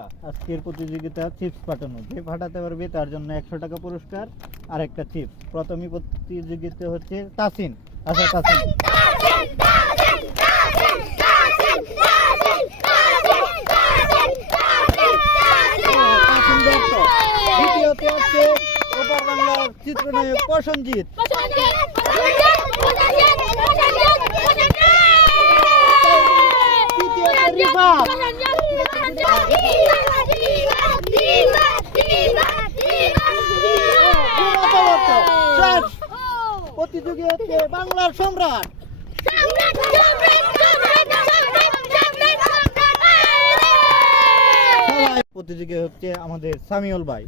আজকের প্রতিযোগিতা চিপস পাঠানো, যে ফাটাতে পারবে তার জন্য 100 টাকা পুরস্কার আর একটা চিপস। প্রথমে প্রতিযোগিতা হচ্ছে তাসিন। আচ্ছা তাসিন, দ্বিতীয়তে হচ্ছে ওপার বাংলার চিত্রনায়ক প্রসেনজিৎ। তৃতীয়তে রিফাত। প্রতিযোগী হচ্ছে বাংলার সম্রাট। প্রতিযোগী হচ্ছে আমাদের সামিউল ভাই।